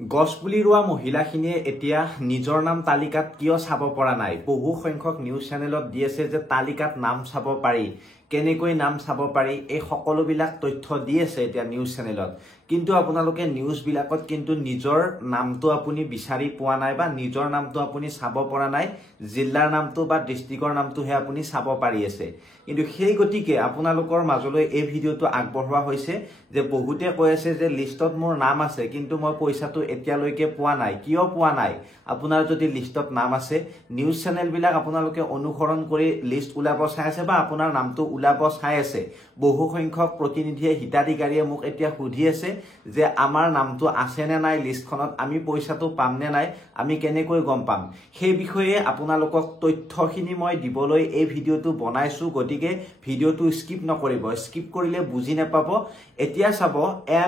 গছপুলি ৰোৱা মহিলাখিনিয়ে এতিয়া নিজৰ নাম তালিকাত কিয় চাব পৰা নাই? বহু সংখ্যক নিউজ চেনেলত দি আছে যে তালিকাত নাম চাব পাৰি, কেনেকৈ নাম চাব পাৰি, এই সকলোবিলাক তথ্য দি আছে এতিয়া নিউজ চেনেলত। কিন্তু আপোনালোকে নিউজবিলাকত কিন্তু নিজৰ নামটো আপুনি বিচাৰি পোৱা নাই বা নিজৰ নামটো আপুনি চাব পৰা নাই, জিলাৰ নামটো বা ডিষ্ট্ৰিক্টৰ নামটোহে আপুনি চাব পাৰি আছে। কিন্তু সেই গতিকে আপোনালোকৰ মাজলৈ এই ভিডিঅ'টো আগবঢ়োৱা হৈছে যে বহুতে কৈ আছে যে লিষ্টত মোৰ নাম আছে কিন্তু মই পইচাটো এতিয়ালৈকে পোৱা নাই। কিয় পোৱা নাই? আপোনাৰ যদি লিষ্টত নাম আছে, নিউজ চেনেলবিলাক আপোনালোকে অনুসৰণ কৰি লিষ্ট ওলাব চাই আছে বা আপোনাৰ নামটো ওলাব চাই আছে। বহু সংখ্যক প্ৰতিনিধিয়ে হিতাধিকাৰীয়ে মোক এতিয়া সুধি আছে যে আমাৰ নামটো আছে নে নাই লিষ্টখনত, আমি পইচাটো পাম নে নাই, আমি কেনেকৈ গম পাম? সেই বিষয়ে আপোনালোকক তথ্যখিনি মই দিবলৈ এই ভিডিঅ'টো বনাইছো। গতিকে ভিডিঅ'টো স্কিপ নকৰিব, স্কিপ কৰিলে বুজি নাপাব। এতিয়া চাব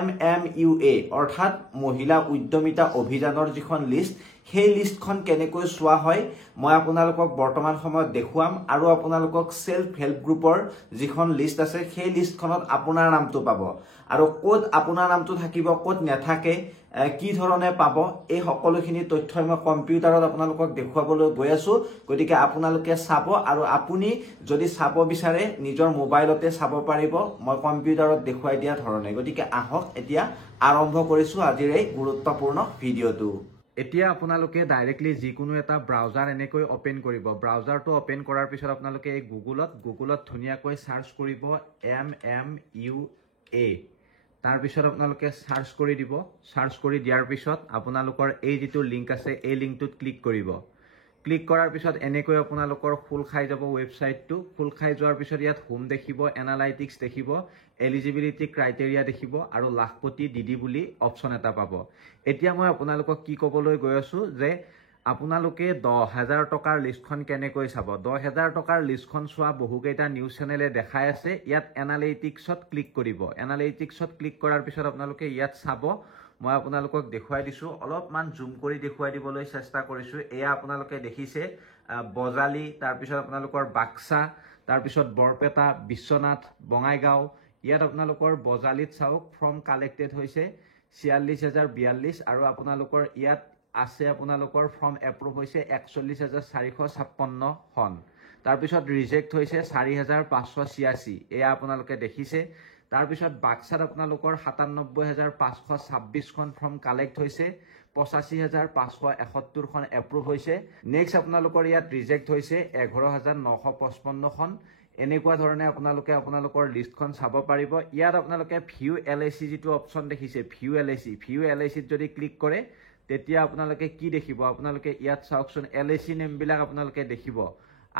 MMUA অৰ্থাৎ মহিলা উদ্যমিতা অভিযানৰ যিখন লিষ্ট, সেই লিষ্টখন কেনেকৈ চোৱা হয় মই আপোনালোকক বৰ্তমান সময়ত দেখুৱাম। আৰু আপোনালোকক সেলফ হেল্প গ্ৰুপৰ যিখন লিষ্ট আছে সেই লিষ্টখনত আপোনাৰ নামটো পাব। আৰু ক'ত আপোনাৰ নামটো থাকিব, ক'ত নাথাকে, কি ধৰণে পাব, এই সকলোখিনি তথ্যই মই কম্পিউটাৰত আপোনালোকক দেখুৱাবলৈ গৈ আছো। গতিকে আপোনালোকে চাব, আৰু আপুনি যদি চাব বিচাৰে নিজৰ মোবাইলতে চাব পাৰিব মই কম্পিউটাৰত দেখুৱাই দিয়া ধৰণে। গতিকে আহক এতিয়া আৰম্ভ কৰিছো আজিৰ এই গুৰুত্বপূৰ্ণ ভিডিঅ'টো। এতিয়া আপোনালোকে ডাইৰেক্টলি যিকোনো এটা ব্ৰাউজাৰ এনেকৈ অপেন কৰিব। ব্ৰাউজাৰটো অপেন কৰাৰ পিছত আপোনালোকে এই গুগলত ধুনীয়াকৈ সাৰ্চ কৰিব MMUA। তাৰপিছত আপোনালোকে সাৰ্চ কৰি দিব। সাৰ্চ কৰি দিয়াৰ পিছত আপোনালোকৰ এই যিটো লিংক আছে এই লিংকটোত ক্লিক কৰিব। ক্লিক কৰাৰ পিছত এনেকৈ আপোনালোকৰ খোল খাই যাব ৱেবছাইটটো। খোল খাই যোৱাৰ পিছত ইয়াত হোম দেখিব, এনালাইটিক্স দেখিব, এলিজিবিলিটি ক্ৰাইটেৰিয়া দেখিব আৰু লাখপতি ডিডি বুলি অপশ্যন এটা পাব। এতিয়া মই আপোনালোকক কি ক'বলৈ গৈ আছো যে আপোনালোকে 10,000 টকাৰ লিষ্টখন কেনেকৈ চাব। 10,000 টকাৰ লিষ্টখন চোৱা বহুকেইটা নিউজ চেনেলে দেখাই আছে। ইয়াত এনালাইটিক্সত ক্লিক কৰিব। এনালাইটিক্সত ক্লিক কৰাৰ পিছত আপোনালোকে ইয়াত চাব। মই আপোনালোকক দেখুৱাই দিছো, অলপমান জুম কৰি দেখুৱাই দিবলৈ চেষ্টা কৰিছো। এয়া আপোনালোকে দেখিছে বজালি, তাৰপিছত আপোনালোকৰ বাক্সা, তাৰপিছত বৰপেটা, বিশ্বনাথ, বঙাইগাঁও। ইয়াত আপোনালোকৰ বজালিত চাওক ফৰ্ম কালেক্টেড হৈছে 46,042 আৰু আপোনালোকৰ ইয়াত আছে আপোনালোকৰ ফৰ্ম এপ্ৰুভ হৈছে 41,456 খন। তাৰপিছত ৰিজেক্ট হৈছে 4,586। এয়া আপোনালোকে দেখিছে। তাৰপিছত বাক্সাত আপোনালোকৰ 97,526 খন ফৰ্ম কালেক্ট হৈছে, 85,571 খন এপ্ৰুভ হৈছে। নেক্সট আপোনালোকৰ ইয়াত ৰিজেক্ট হৈছে 11,955 খন। এনেকুৱা ধৰণে আপোনালোকে আপোনালোকৰ লিষ্টখন চাব পাৰিব। ইয়াত আপোনালোকে ভিউ LIC যিটো অপশ্যন দেখিছে, ভিউ LICত যদি ক্লিক কৰে তেতিয়া আপোনালোকে কি দেখিব? আপোনালোকে ইয়াত চাওকচোন LIC নেমবিলাক আপোনালোকে দেখিব।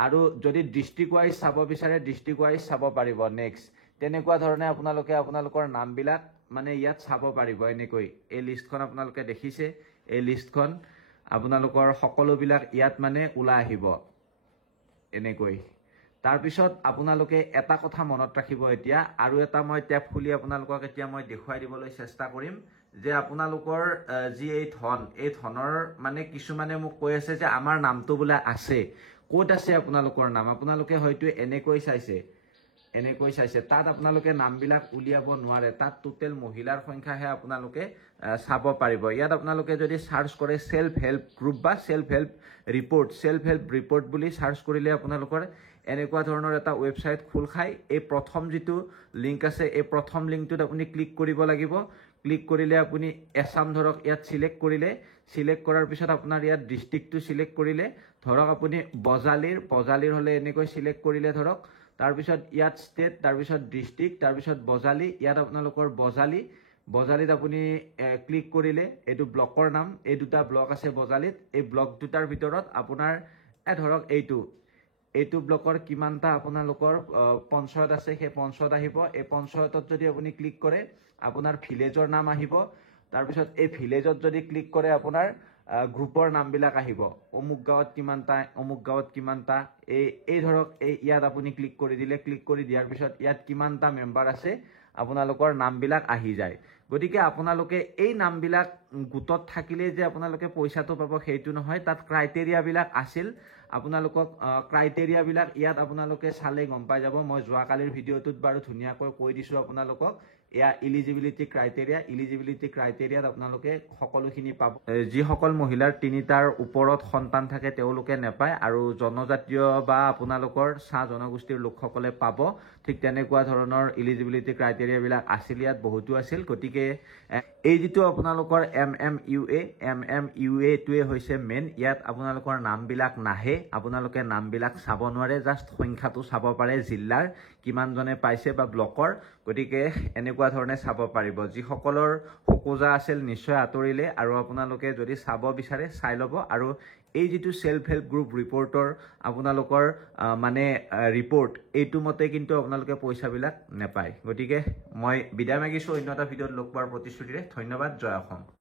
আৰু যদি ডিষ্ট্ৰিক্ট ৱাইজ চাব বিচাৰে ডিষ্ট্ৰিক্ট ৱাইজ চাব পাৰিব। নেক্সট তেনেকুৱা ধৰণে আপোনালোকে আপোনালোকৰ নামবিলাক মানে ইয়াত চাব পাৰিব। এনেকৈ এই লিষ্টখন আপোনালোকে দেখিছে, এই লিষ্টখন আপোনালোকৰ সকলোবিলাক ইয়াত মানে ওলাই আহিব এনেকৈ। তাৰপিছত আপোনালোকে এটা কথা মনত ৰাখিব এতিয়া, আৰু এটা মই টেপ খুলি আপোনালোকক এতিয়া মই দেখুৱাই দিবলৈ চেষ্টা কৰিম যে আপোনালোকৰ যি এই ধনৰ মানে কিছুমানে মোক কৈ আছে যে আমাৰ নামটো বোলে আছে। ক'ত আছে আপোনালোকৰ নাম? আপোনালোকে হয়তো এনেকৈ চাইছে, তাত আপোনালোকে নামবিলাক উলিয়াব নোৱাৰে। তাত টোটেল মহিলাৰ সংখ্যাহে আপোনালোকে চাব পাৰিব। ইয়াত আপোনালোকে যদি সাৰ্চ কৰে সেলফ হেল্প গ্ৰুপ বা সেলফ হেল্প ৰিপৰ্ট বুলি সাৰ্চ কৰিলে আপোনালোকৰ এনেকুৱা ধৰণৰ এটা ৱেবছাইট খোল খাই। এই প্ৰথম যিটো লিংক আছে এই প্ৰথম লিংকটোত আপুনি ক্লিক কৰিব লাগিব। ক্লিক কৰিলে আপুনি এছাম ধৰক ইয়াত সিলেক্ট কৰিলে, সিলেক্ট কৰাৰ পিছত আপোনাৰ ইয়াত ডিষ্ট্ৰিক্টটো সিলেক্ট কৰিলে, ধৰক আপুনি বজালিৰ হ'লে এনেকৈ সিলেক্ট কৰিলে ধৰক। তাৰপিছত ইয়াত ষ্টেট, তাৰপিছত ডিষ্ট্ৰিক্ট, তাৰপিছত বজালি। ইয়াত আপোনালোকৰ বজালিত আপুনি ক্লিক কৰিলে এইটো ব্লকৰ নাম, এই দুটা ব্লক আছে বজালিত। এই ব্লক দুটাৰ ভিতৰত আপোনাৰ ধৰক এইটো ব্লকৰ কিমানটা আপোনালোকৰ পঞ্চায়ত আছে সেই পঞ্চায়ত আহিব। এই পঞ্চায়তত যদি আপুনি ক্লিক কৰে আপোনাৰ ভিলেজৰ নাম আহিব। তাৰপিছত এই ভিলেজত যদি ক্লিক কৰে আপোনাৰ গ্ৰুপৰ নামবিলাক আহিব। অমুক গাঁৱত কিমানটা, এই ধৰক ইয়াত আপুনি ক্লিক কৰি দিলে। ক্লিক কৰি দিয়াৰ পিছত ইয়াত কিমানটা মেম্বাৰ আছে আপোনালোকৰ নামবিলাক আহি যায়। গতিকে আপোনালোকে এই নামবিলাক গোটত থাকিলে যে আপোনালোকে পইচাটো পাব সেইটো নহয়। তাত ক্ৰাইটেৰিয়াবিলাক আছিল। আপোনালোকক ক্ৰাইটেৰিয়াবিলাক ইয়াত আপোনালোকে চালে গম পাই যাব। মই যোৱাকালিৰ ভিডিঅ'টোত বাৰু ধুনীয়াকৈ কৈ দিছোঁ আপোনালোকক। এয়া ইলিজিবিলিটি ক্ৰাইটেৰিয়াত আপোনালোকে সকলোখিনি পাব যিসকল মহিলাৰ 3টাৰ ওপৰত সন্তান থাকে তেওঁলোকে নেপায় আৰু জনজাতীয় বা আপোনালোকৰ চাহ জনগোষ্ঠীৰ লোকসকলে পাব ঠিক তেনেকুৱা ধৰণৰ ইলিজিবিলিটি ক্ৰাইটেৰিয়াবিলাক আছিল ইয়াত বহুতো আছিল গতিকে এই যিটো আপোনালোকৰ MMUA টোৱে হৈছে মেইন ইয়াত আপোনালোকৰ নামবিলাক নাহে আপোনালোকে নামবিলাক চাব নোৱাৰে জাষ্ট সংখ্যাটো চাব পাৰে জিলাৰ কিমানজনে পাইছে বা ব্লকৰ গতিকে এনেকুৱা ধৰণে চাব পাৰিব যিসকলৰ খোকোজা আছিল নিশ্চয় আঁতৰিলে আৰু আপোনালোকে যদি চাব বিচাৰে চাই ল'ব আৰু এই যিটো সেলফ হেল্প গ্ৰুপ ৰিপৰ্টৰ আপোনালোকৰ মানে ৰিপৰ্ট এইটো মতে কিন্তু আপোনালোকে পইচাবিলাক নেপায় গতিকে মই বিদায় মাগিছোঁ অন্য এটা ভিডিঅ'ত লগ পোৱাৰ প্ৰতিশ্ৰুতিৰে ধন্যবাদ জয় অসম